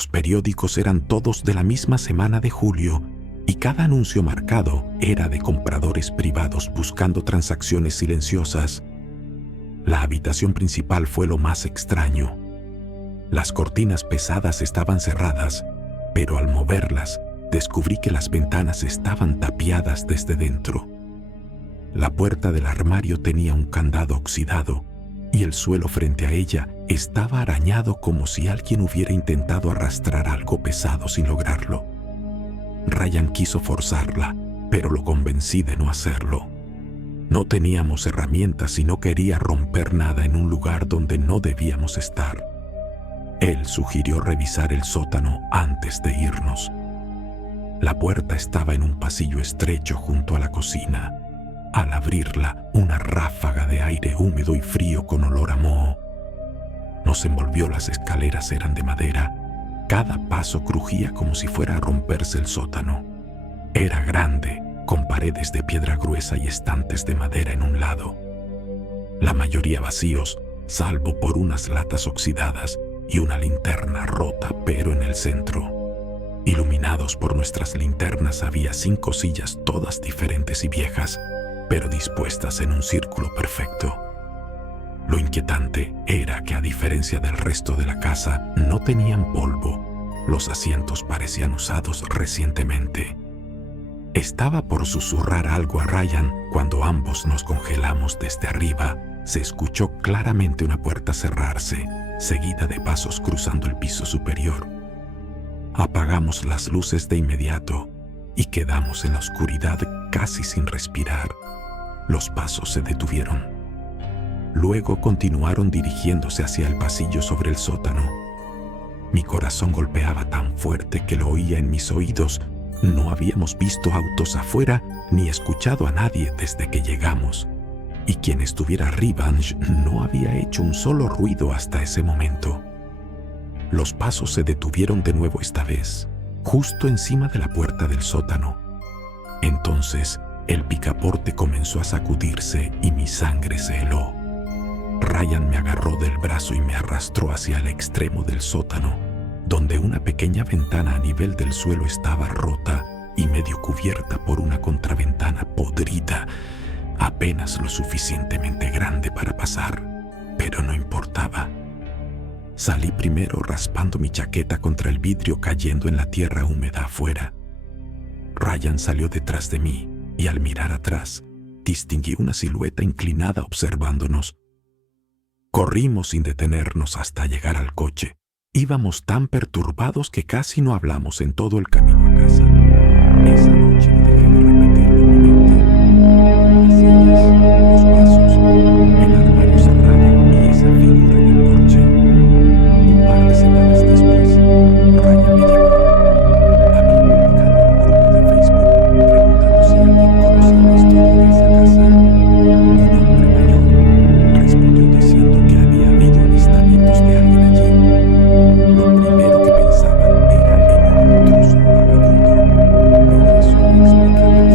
Los periódicos eran todos de la misma semana de julio y cada anuncio marcado era de compradores privados buscando transacciones silenciosas. La habitación principal fue lo más extraño. Las cortinas pesadas estaban cerradas, pero al moverlas, descubrí que las ventanas estaban tapiadas desde dentro. La puerta del armario tenía un candado oxidado y el suelo frente a ella estaba arañado como si alguien hubiera intentado arrastrar algo pesado sin lograrlo. Ryan quiso forzarla, pero lo convencí de no hacerlo. No teníamos herramientas y no quería romper nada en un lugar donde no debíamos estar. Él sugirió revisar el sótano antes de irnos. La puerta estaba en un pasillo estrecho junto a la cocina. Al abrirla, una ráfaga de aire húmedo y frío con olor a moho nos envolvió. Las escaleras eran de madera. Cada paso crujía como si fuera a romperse el sótano. Era grande, con paredes de piedra gruesa y estantes de madera en un lado. La mayoría vacíos, salvo por unas latas oxidadas y una linterna rota, pero en el centro. Iluminados por nuestras linternas había 5 sillas todas diferentes y viejas, pero dispuestas en un círculo perfecto. Lo inquietante era que, a diferencia del resto de la casa, no tenían polvo. Los asientos parecían usados recientemente. Estaba por susurrar algo a Ryan cuando ambos nos congelamos. Desde arriba se escuchó claramente una puerta cerrarse, seguida de pasos cruzando el piso superior. Apagamos las luces de inmediato y quedamos en la oscuridad casi sin respirar. Los pasos se detuvieron. Luego continuaron dirigiéndose hacia el pasillo sobre el sótano. Mi corazón golpeaba tan fuerte que lo oía en mis oídos. No habíamos visto autos afuera ni escuchado a nadie desde que llegamos. Y quien estuviera arriba no había hecho un solo ruido hasta ese momento. Los pasos se detuvieron de nuevo, esta vez justo encima de la puerta del sótano. Entonces el picaporte comenzó a sacudirse y mi sangre se heló. Ryan me agarró del brazo y me arrastró hacia el extremo del sótano, donde una pequeña ventana a nivel del suelo estaba rota y medio cubierta por una contraventana podrida, apenas lo suficientemente grande para pasar, pero no importaba. Salí primero raspando mi chaqueta contra el vidrio cayendo en la tierra húmeda afuera. Ryan salió detrás de mí y al mirar atrás, distinguí una silueta inclinada observándonos. Corrimos sin detenernos hasta llegar al coche. Íbamos tan perturbados que casi no hablamos en todo el camino a casa. Esa noche no dejé de repetirlo en mi mente. Las sillas, los pasos, el armario cerrado y esa figura en el porche. Un par de semanas después, Ryan me llamó. Había publicado en un grupo de Facebook preguntando si alguien conocía la historia de esa casa. Un hombre mayor respondió diciendo que había habido avistamientos de alguien allí. Lo primero que pensaban era en un intruso vagabundo, pero eso no explicaba el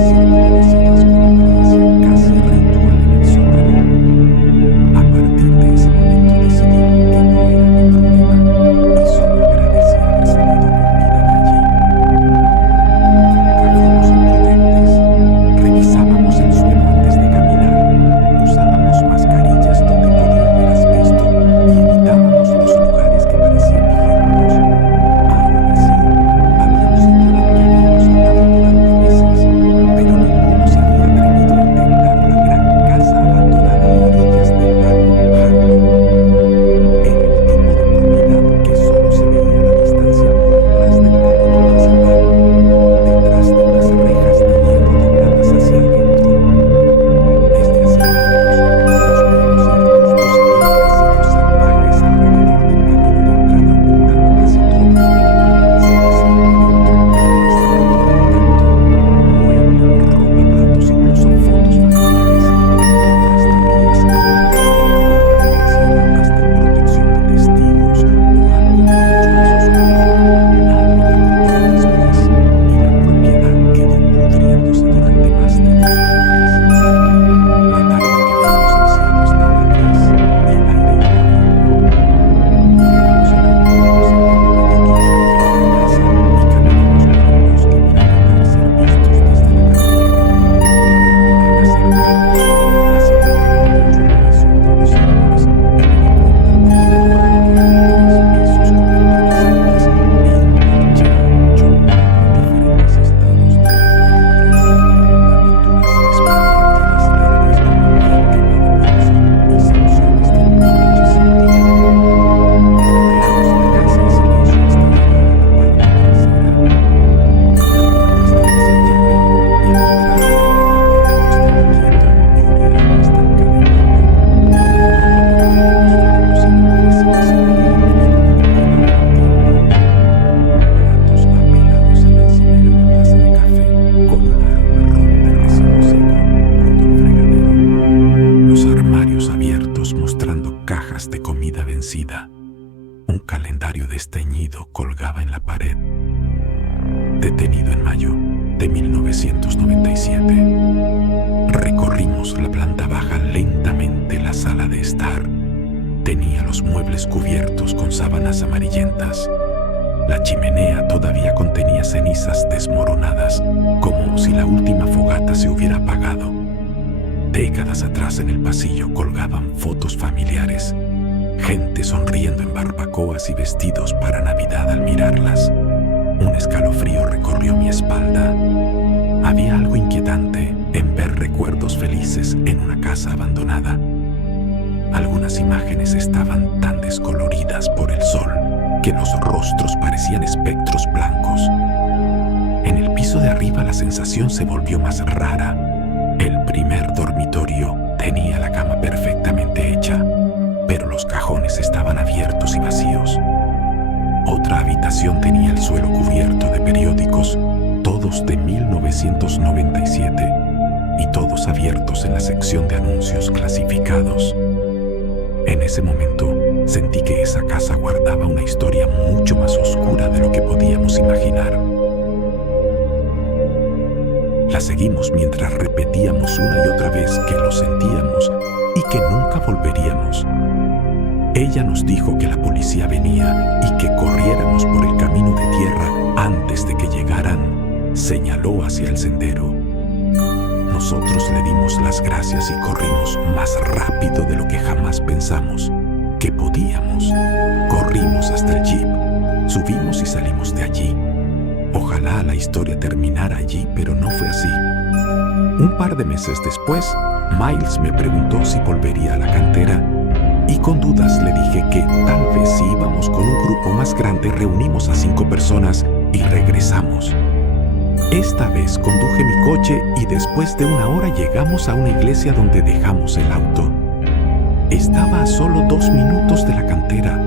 de 1997. Recorrimos la planta baja lentamente, la sala de estar. Tenía los muebles cubiertos con sábanas amarillentas. La chimenea todavía contenía cenizas desmoronadas, como si la última fogata se hubiera apagado. Décadas atrás en el pasillo colgaban fotos familiares, gente sonriendo en barbacoas y vestidos para Navidad al mirarlas. Un escalofrío recorrió mi espalda. Había algo inquietante en ver recuerdos felices en una casa abandonada. Algunas imágenes estaban tan descoloridas por el sol que los rostros parecían espectros blancos. En el piso de arriba la sensación se volvió más rara. El primer dormitorio tenía la cama perfectamente hecha, pero los cajones estaban abiertos y vacíos. Otra habitación tenía el suelo cubierto de periódicos, todos de 1997, y todos abiertos en la sección de anuncios clasificados. En ese momento sentí que esa casa guardaba una historia mucho más oscura de lo que podíamos imaginar. La seguimos mientras repetíamos una y otra vez que lo sentíamos y que nunca volveríamos. Ella nos dijo que la policía venía y que corriéramos por el camino de tierra antes de que llegaran. Señaló hacia el sendero. Nosotros le dimos las gracias y corrimos más rápido de lo que jamás pensamos que podíamos. Corrimos hasta el jeep, subimos y salimos de allí. Ojalá la historia terminara allí, pero no fue así. Un par de meses después, Miles me preguntó si volvería a la cantera y con dudas le dije que tal vez si íbamos con un grupo más grande reunimos a 5 personas y regresamos. Esta vez conduje mi coche y después de 1 hora llegamos a una iglesia donde dejamos el auto. Estaba a solo 2 minutos de la cantera.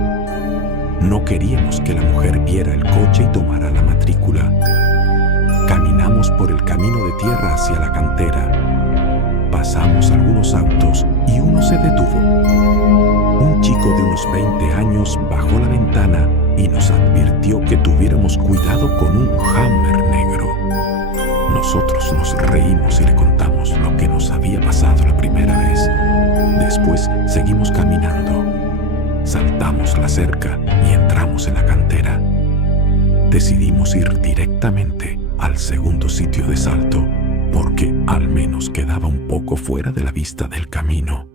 No queríamos que la mujer viera el coche y tomara la matrícula. Caminamos por el camino de tierra hacia la cantera. Pasamos algunos autos y uno se detuvo. Un chico de unos 20 años bajó la ventana y nos advirtió que tuviéramos cuidado con un Hummer negro. Nosotros nos reímos y le contamos lo que nos había pasado la primera vez. Después seguimos caminando. Saltamos la cerca y entramos en la cantera. Decidimos ir directamente al segundo sitio de salto porque al menos quedaba un poco fuera de la vista del camino.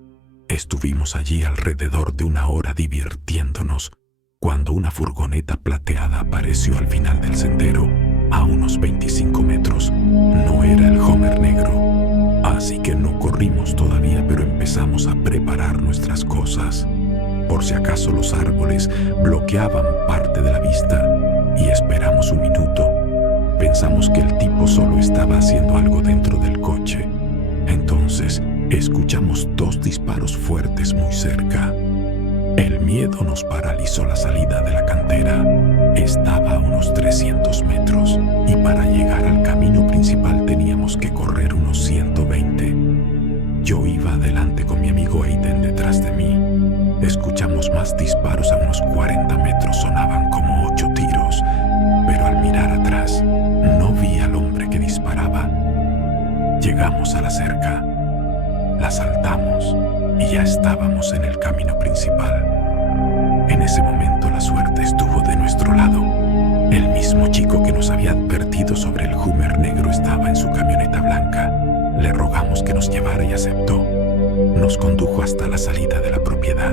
Estuvimos allí alrededor de 1 hora divirtiéndonos cuando una furgoneta plateada apareció al final del sendero a unos 25 metros. No era el Hummer negro, así que no corrimos todavía, pero empezamos a preparar nuestras cosas. Por si acaso los árboles bloqueaban parte de la vista y esperamos 1 minuto. Pensamos que el tipo solo estaba haciendo algo dentro del coche. Entonces escuchamos 2 disparos fuertes muy cerca. El miedo nos paralizó la salida de la cantera. Estaba a unos 300 metros y para llegar al camino principal teníamos que correr unos 120. Yo iba adelante con mi amigo Aiden detrás de mí. Escuchamos más disparos a unos 40 metros, sonaban como 8 tiros, pero al mirar atrás no vi al hombre que disparaba. Llegamos a la cerca, la saltamos y ya estábamos en el camino principal. En ese momento la suerte estuvo de nuestro lado. El mismo chico que nos había advertido sobre el Hummer negro estaba en su camioneta blanca. Le rogamos que nos llevara y aceptó. Nos condujo hasta la salida de la propiedad.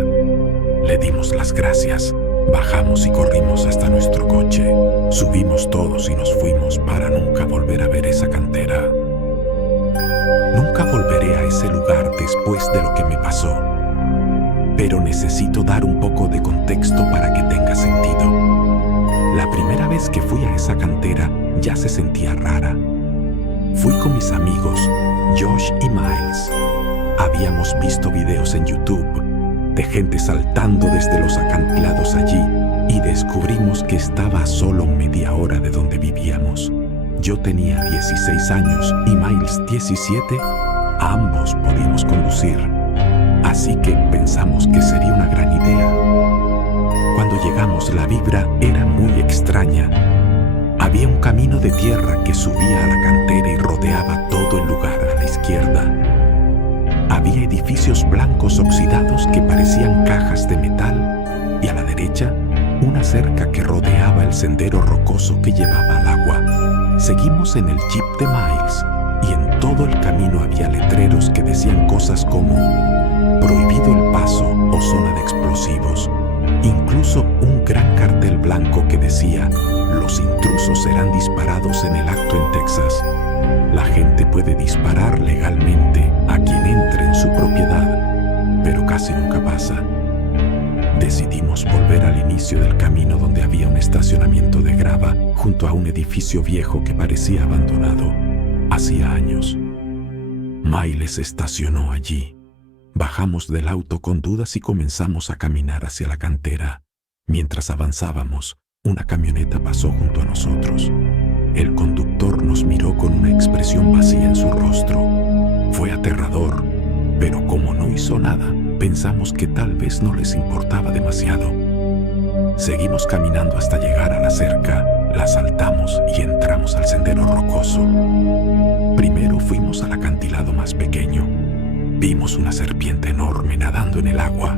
Le dimos las gracias, bajamos y corrimos hasta nuestro coche. Subimos todos y nos fuimos para nunca volver a ver esa cantera. Nunca volveré a ese lugar después de lo que me pasó. Pero necesito dar un poco de contexto para que tenga sentido. La primera vez que fui a esa cantera ya se sentía rara. Fui con mis amigos, Josh y Miles. Habíamos visto videos en YouTube de gente saltando desde los acantilados allí y descubrimos que estaba a solo media hora de donde vivíamos. Yo tenía 16 años y Miles 17. Ambos podíamos conducir, así que pensamos que sería una gran idea. Cuando llegamos, la vibra era muy extraña. Había un un camino de tierra que subía a la cantera y rodeaba todo el lugar a la izquierda. Había edificios blancos oxidados que parecían cajas de metal y a la derecha una cerca que rodeaba el sendero rocoso que llevaba al agua. Seguimos en el jeep de Miles y en todo el camino había letreros que decían cosas como prohibido el paso o zona de explosivos. Incluso un gran cartel blanco que decía los intrusos serán disparados en el acto en Texas. La gente puede disparar legalmente a quien entre en su propiedad, pero casi nunca pasa. Decidimos volver al inicio del camino donde había un estacionamiento de grava junto a un edificio viejo que parecía abandonado. Hacía años. Miles estacionó allí. Bajamos del auto con dudas y comenzamos a caminar hacia la cantera. Mientras avanzábamos, una camioneta pasó junto a nosotros. El conductor nos miró con una expresión vacía en su rostro. Fue aterrador, pero como no hizo nada, pensamos que tal vez no les importaba demasiado. Seguimos caminando hasta llegar a la cerca, la saltamos y entramos al sendero rocoso. Primero fuimos al acantilado más pequeño. Vimos una serpiente enorme nadando en el agua.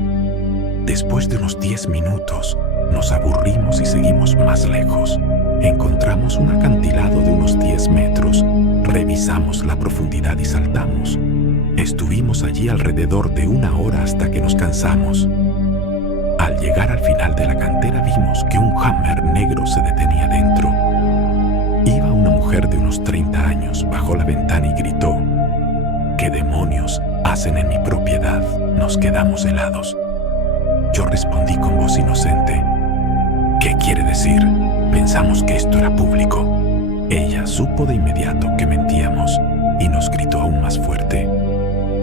Después de unos 10 minutos, nos aburrimos y seguimos más lejos. Encontramos un acantilado de unos 10 metros. Revisamos la profundidad y saltamos. Estuvimos allí alrededor de 1 hora hasta que nos cansamos. Al llegar al final de la cantera vimos que un Hummer negro se detenía dentro. Iba una mujer de unos 30 años, bajó la ventana y gritó: ¿qué demonios hacen en mi propiedad? Nos quedamos helados. Yo respondí con voz inocente: ¿qué quiere decir? Pensamos que esto era público. Ella supo de inmediato que mentíamos y nos gritó aún más fuerte.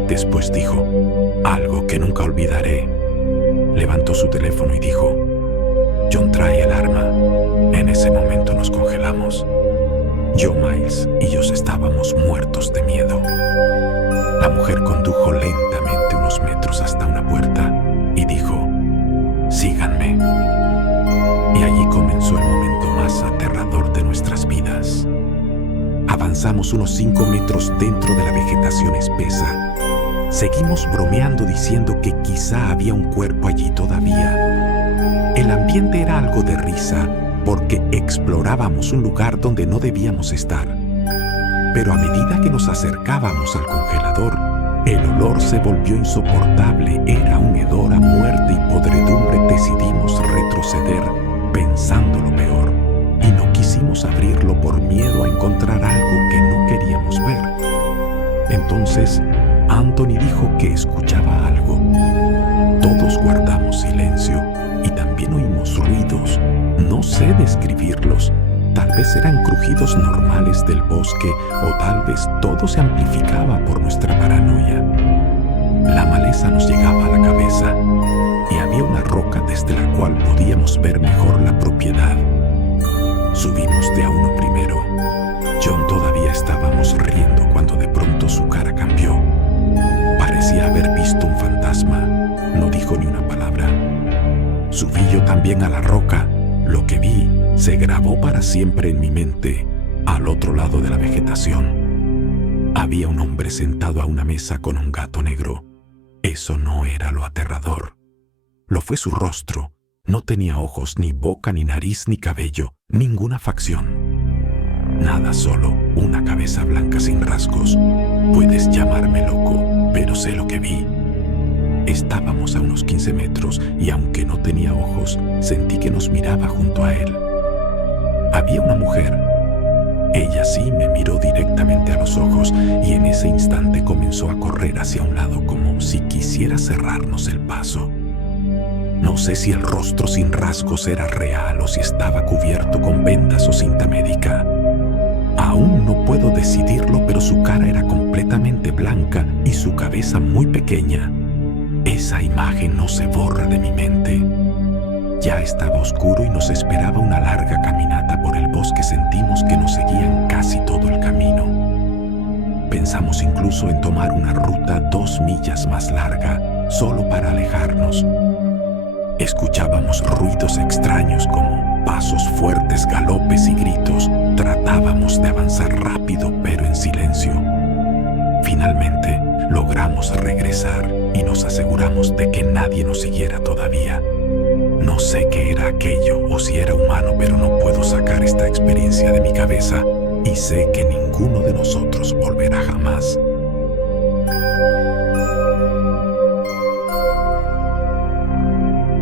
Después dijo algo que nunca olvidaré. Levantó su teléfono y dijo: John trae el arma. En ese momento nos congelamos. Yo, Miles y yo estábamos muertos de miedo. La mujer condujo lentamente unos metros hasta una puerta y dijo: síganme. Y allí comenzó el momento más aterrador de nuestras vidas. Avanzamos unos 5 metros dentro de la vegetación espesa. Seguimos bromeando diciendo que quizá había un cuerpo allí todavía. El ambiente era algo de risa porque explorábamos un lugar donde no debíamos estar. Pero a medida que nos acercábamos al congelador, el olor se volvió insoportable. Era un hedor a muerte y podredumbre. Decidimos retroceder pensando lo peor y no quisimos abrirlo por miedo a encontrar algo que no queríamos ver. Entonces, Anthony dijo que escuchaba algo. Todos guardamos silencio y también oímos ruidos. No sé describirlos. Tal vez eran crujidos normales del bosque o tal vez todo se amplificaba por nuestra paranoia. La maleza nos llegaba a la cabeza y había una roca desde la cual podíamos ver mejor la propiedad. Subimos de a uno primero. John todavía estábamos riendo cuando de pronto su cara cambió. Parecía haber visto un fantasma. No dijo ni una palabra. Subí yo también a la roca. Lo que vi se grabó para siempre en mi mente. Al otro lado de la vegetación había un hombre sentado a una mesa con un gato negro. Eso no era lo aterrador. Lo fue su rostro. No tenía ojos, ni boca, ni nariz, ni cabello, ninguna facción. Nada, solo una cabeza blanca sin rasgos. Puedes llamarme loco, pero sé lo que vi. Estábamos a unos 15 metros y aunque no tenía ojos, sentí que nos miraba junto a él. Había una mujer. Ella sí me miró directamente a los ojos y en ese instante comenzó a correr hacia un lado como si quisiera cerrarnos el paso. No sé si el rostro sin rasgos era real o si estaba cubierto con vendas o cinta médica. Aún no puedo decidirlo, pero su cara era completamente blanca y su cabeza muy pequeña. Esa imagen no se borra de mi mente. Ya estaba oscuro y nos esperaba una larga caminata por el bosque. Sentimos que nos seguían casi todo el camino. Pensamos incluso en tomar una ruta 2 millas más larga, solo para alejarnos. Escuchábamos ruidos extraños como Pasos fuertes, galopes y gritos. Tratábamos de avanzar rápido, pero en silencio. Finalmente, logramos regresar y nos aseguramos de que nadie nos siguiera todavía. No sé qué era aquello o si era humano, pero no puedo sacar esta experiencia de mi cabeza y sé que ninguno de nosotros volverá jamás.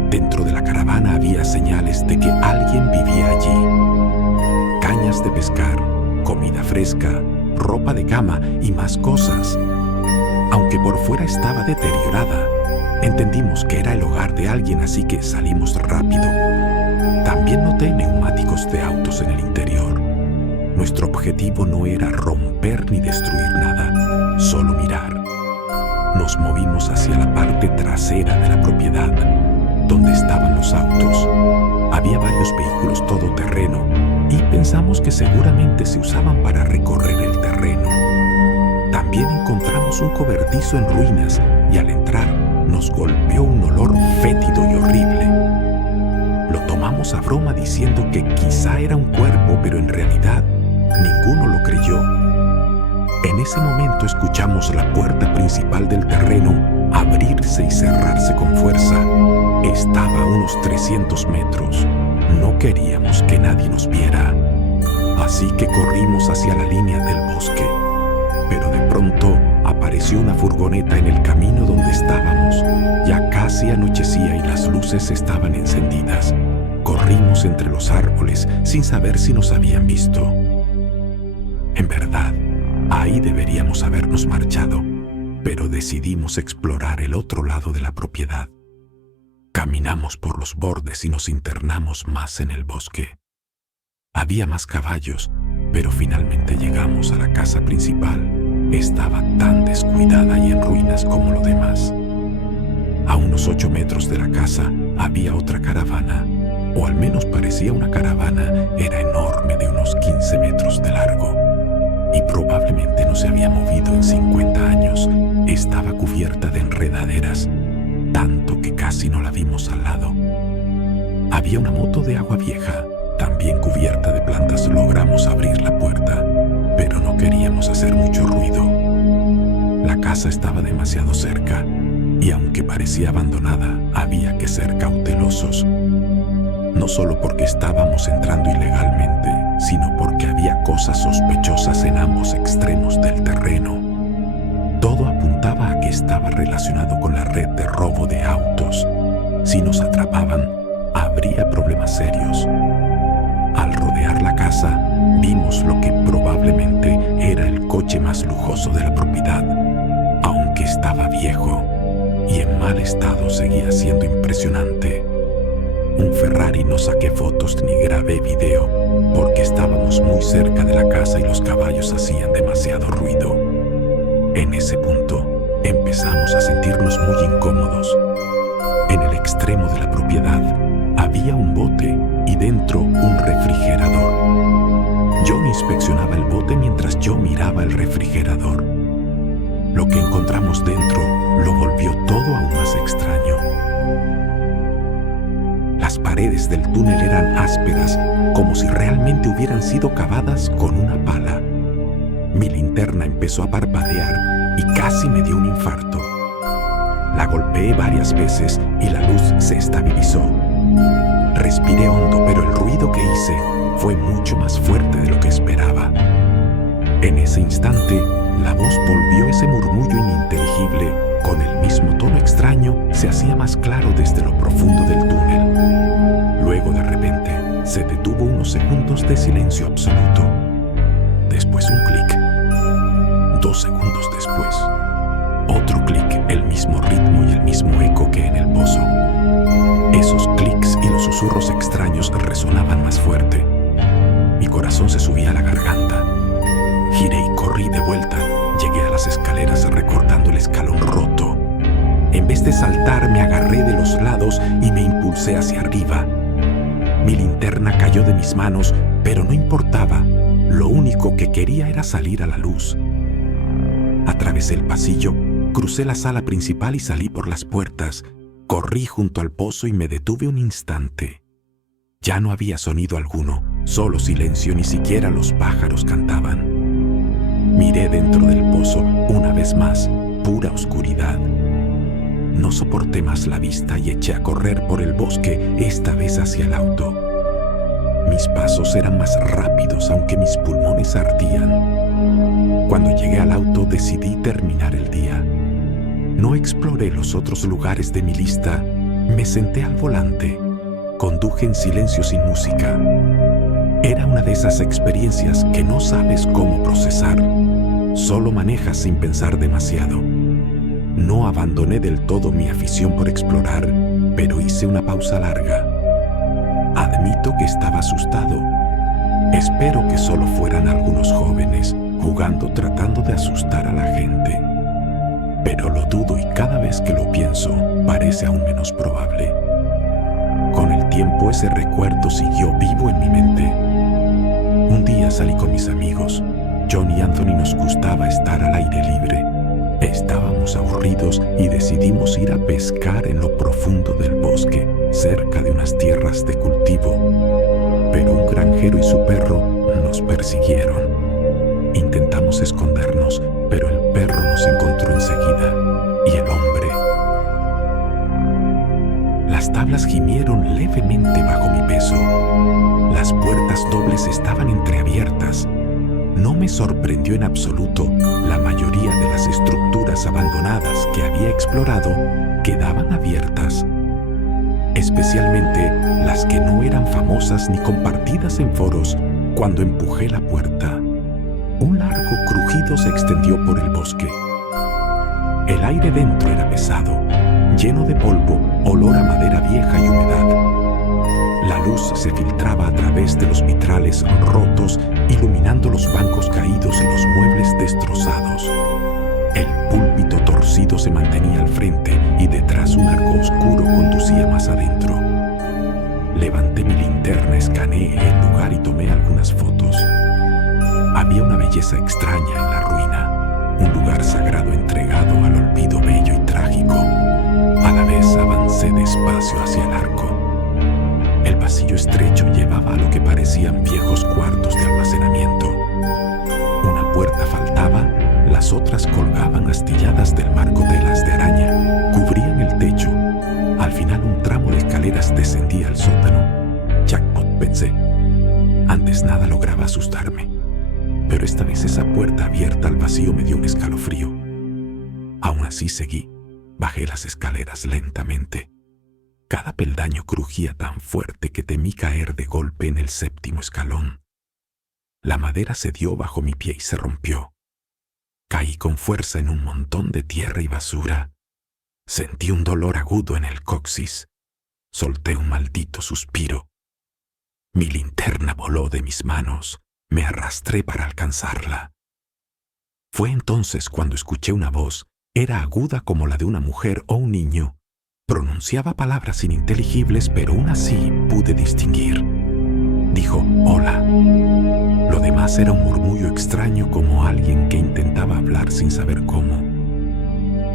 Dentro de la caravana había señales de que alguien vivía allí. Cañas de pescar, comida fresca, ropa de cama y más cosas. Aunque por fuera estaba deteriorada, entendimos que era el hogar de alguien, así que salimos rápido. También noté neumáticos de autos en el interior. Nuestro objetivo no era romper ni destruir nada, solo mirar. Nos movimos hacia la parte trasera de la propiedad, donde estaban los autos. Había varios vehículos todoterreno y pensamos que seguramente se usaban para recorrer el terreno. También encontramos un cobertizo en ruinas y al entrar nos golpeó un olor fétido y horrible. Lo tomamos a broma diciendo que quizá era un cuerpo, pero en realidad ninguno lo creyó. En ese momento escuchamos la puerta principal del terreno abrirse y cerrarse con fuerza. Estaba a unos 300 metros. No queríamos que nadie nos viera, así que corrimos hacia la línea del bosque. Pero de pronto apareció una furgoneta en el camino donde estábamos. Ya casi anochecía y las luces estaban encendidas. Corrimos entre los árboles sin saber si nos habían visto. En verdad, ahí deberíamos habernos marchado, pero decidimos explorar el otro lado de la propiedad. Caminamos por los bordes y nos internamos más en el bosque. Había más caballos, pero finalmente llegamos a la casa principal. Estaba tan descuidada y en ruinas como lo demás. A unos 8 metros de la casa había otra caravana, o al menos parecía una caravana. Era enorme, de unos 15 metros de largo, y probablemente no se había movido en 50 años. Estaba cubierta de enredaderas, tanto que casi no la vimos al lado. Había una moto de agua vieja, también cubierta de plantas. Logramos abrir la puerta, pero no queríamos hacer mucho ruido. La casa estaba demasiado cerca, y aunque parecía abandonada, había que ser cautelosos. No solo porque estábamos entrando ilegalmente, sino porque había cosas sospechosas en ambos extremos del terreno. Todo apuntaba a que estaba relacionado con la red de robo de autos. Si nos atrapaban, habría problemas serios. Al rodear la casa, vimos lo que probablemente era el coche más lujoso de la propiedad. Aunque estaba viejo y en mal estado, seguía siendo impresionante. Un Ferrari. No saqué fotos ni grabé video porque estábamos muy cerca de la casa y los caballos hacían demasiado ruido. En ese punto, empezamos a sentirnos muy incómodos. En el extremo de la propiedad había un bote y dentro un refrigerador. John inspeccionaba el bote mientras yo miraba el refrigerador. Lo que encontramos dentro lo volvió todo aún más extraño. Las paredes del túnel eran ásperas, como si realmente hubieran sido cavadas con una pala. Mi linterna empezó a parpadear y casi me dio un infarto. La golpeé varias veces y la luz se estabilizó. Respiré hondo, pero el ruido que hice fue mucho más fuerte de lo que esperaba. En ese instante, la voz volvió ese murmullo ininteligible. Con el mismo tono extraño, se hacía más claro desde lo profundo del túnel. Luego, de repente, se detuvo unos segundos de silencio absoluto. Después un clic. 2 segundos después, otro clic, el mismo ritmo y el mismo eco que en el pozo. Esos clics y los susurros extraños resonaban más fuerte. Mi corazón se subía a la garganta. Giré y corrí de vuelta. Llegué a las escaleras recortando el escalón roto. En vez de saltar, me agarré de los lados y me impulsé hacia arriba. Mi linterna cayó de mis manos, pero no importaba. Lo único que quería era salir a la luz. Atravesé el pasillo, crucé la sala principal y salí por las puertas. Corrí junto al pozo y me detuve un instante. Ya no había sonido alguno, solo silencio, ni siquiera los pájaros cantaban. Miré dentro del pozo una vez más, pura oscuridad. No soporté más la vista y eché a correr por el bosque, esta vez hacia el auto. Mis pasos eran más rápidos, aunque mis pulmones ardían. Cuando llegué al auto decidí terminar el día. No exploré los otros lugares de mi lista, me senté al volante. Conduje en silencio sin música. Era una de esas experiencias que no sabes cómo procesar. Solo manejas sin pensar demasiado. No abandoné del todo mi afición por explorar, pero hice una pausa larga. Admito que estaba asustado. Espero que solo fueran algunos jóvenes jugando tratando de asustar a la gente. Pero lo dudo y cada vez que lo pienso parece aún menos probable. Con el tiempo ese recuerdo siguió vivo en mi mente. Un día salí con mis amigos. John y Anthony nos gustaba estar al aire libre. Estábamos aburridos y decidimos ir a pescar en lo profundo del bosque, cerca de unas tierras de cultivo. Pero un granjero y su perro nos persiguieron. Intentamos escondernos, pero el perro nos encontró enseguida, y el hombre. Las tablas gimieron levemente bajo mi peso. Las puertas dobles estaban entreabiertas. No me sorprendió en absoluto. La mayoría de las estructuras abandonadas que había explorado quedaban abiertas, especialmente las que no eran famosas ni compartidas en foros. Cuando empujé la puerta, un largo crujido se extendió por el bosque. El aire dentro era pesado, lleno de polvo, olor a madera vieja y humedad. La luz se filtraba a través de los vitrales rotos, iluminando los bancos caídos y los muebles destrozados. El púlpito torcido se mantenía al frente y detrás un arco oscuro conducía más adentro. Levanté mi linterna, escaneé el lugar y tomé algunas fotos. Había una belleza extraña en la ruina, un lugar sagrado entregado al olvido bello y trágico. A la vez avancé despacio hacia el arco. El pasillo estrecho llevaba a lo que parecían viejos cuartos de almacenamiento. Una puerta faltaba, las otras colgaban astilladas del marco telas de araña, cubrían el techo. Al final un tramo de escaleras descendía al sótano. Jackpot, pensé. Antes nada lograba asustarme, pero esta vez esa puerta abierta al vacío me dio un escalofrío. Aún así seguí, bajé las escaleras lentamente. Cada peldaño crujía tan fuerte que temí caer de golpe en el séptimo escalón. La madera cedió bajo mi pie y se rompió. Caí con fuerza en un montón de tierra y basura. Sentí un dolor agudo en el coxis. Solté un maldito suspiro. Mi linterna voló de mis manos. Me arrastré para alcanzarla. Fue entonces cuando escuché una voz. Era aguda como la de una mujer o un niño. Pronunciaba palabras ininteligibles, pero aún así pude distinguir. Dijo, hola. Lo demás era un murmullo extraño, como alguien que intentaba hablar sin saber cómo.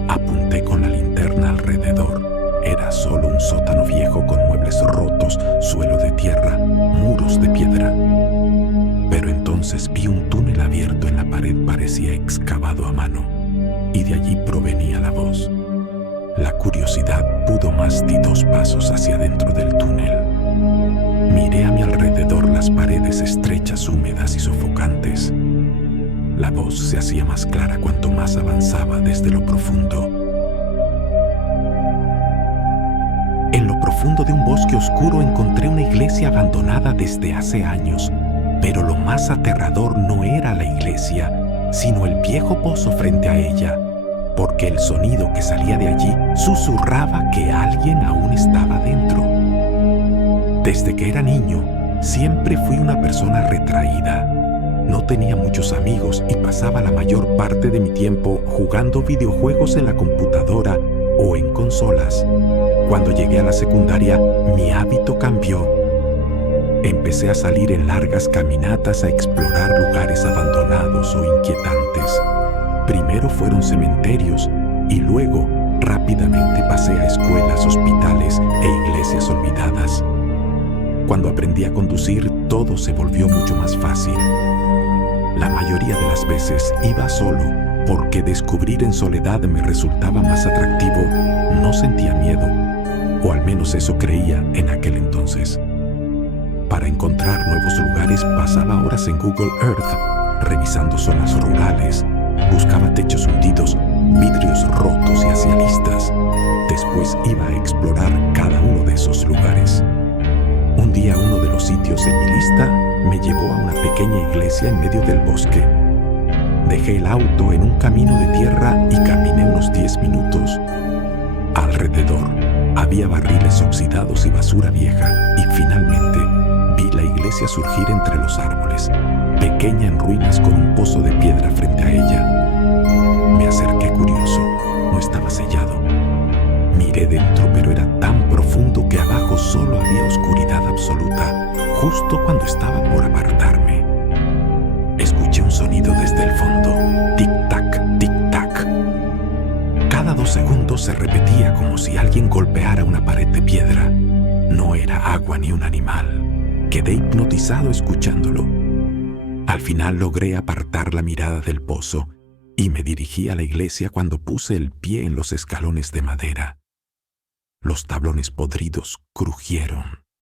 Apunté con la linterna alrededor. Era solo un sótano viejo con muebles rotos, suelo de tierra, muros de piedra. Pero entonces vi un túnel abierto en la pared, parecía excavado a mano, y de allí provenía la voz. La curiosidad pudo más, di 2 pasos hacia dentro del túnel. Miré a mi alrededor las paredes estrechas, húmedas y sofocantes. La voz se hacía más clara cuanto más avanzaba desde lo profundo. En lo profundo de un bosque oscuro encontré una iglesia abandonada desde hace años, pero lo más aterrador no era la iglesia, sino el viejo pozo frente a ella, porque el sonido que salía de allí susurraba que alguien aún estaba dentro. Desde que era niño, siempre fui una persona retraída. No tenía muchos amigos y pasaba la mayor parte de mi tiempo jugando videojuegos en la computadora o en consolas. Cuando llegué a la secundaria, mi hábito cambió. Empecé a salir en largas caminatas a explorar lugares abandonados o inquietantes. Primero fueron cementerios y luego rápidamente pasé a escuelas, hospitales e iglesias olvidadas. Cuando aprendí a conducir, todo se volvió mucho más fácil. La mayoría de las veces iba solo, porque descubrir en soledad me resultaba más atractivo. No sentía miedo, o al menos eso creía en aquel entonces. Para encontrar nuevos lugares pasaba horas en Google Earth, revisando zonas rurales, buscaba techos hundidos, vidrios rotos y hacía listas. Después iba a explorar cada uno de esos lugares. Un día uno de los sitios en mi lista me llevó a una pequeña iglesia en medio del bosque. Dejé el auto en un camino de tierra y caminé unos 10 minutos. Alrededor había barriles oxidados y basura vieja, y finalmente vi la iglesia surgir entre los árboles, pequeña en ruinas con un pozo de piedra frente a ella. Me acerqué curioso, no estaba sellado. Miré dentro, pero era tan profundo que abajo solo había oscuridad absoluta, justo cuando estaba por apartarme. Escuché un sonido desde el fondo, tic-tac, tic-tac. Cada 2 segundos se repetía como si alguien golpeara una pared de piedra. No era agua ni un animal. Quedé hipnotizado escuchándolo. Al final logré apartar la mirada del pozo y me dirigí a la iglesia cuando puse el pie en los escalones de madera. Los tablones podridos crujieron.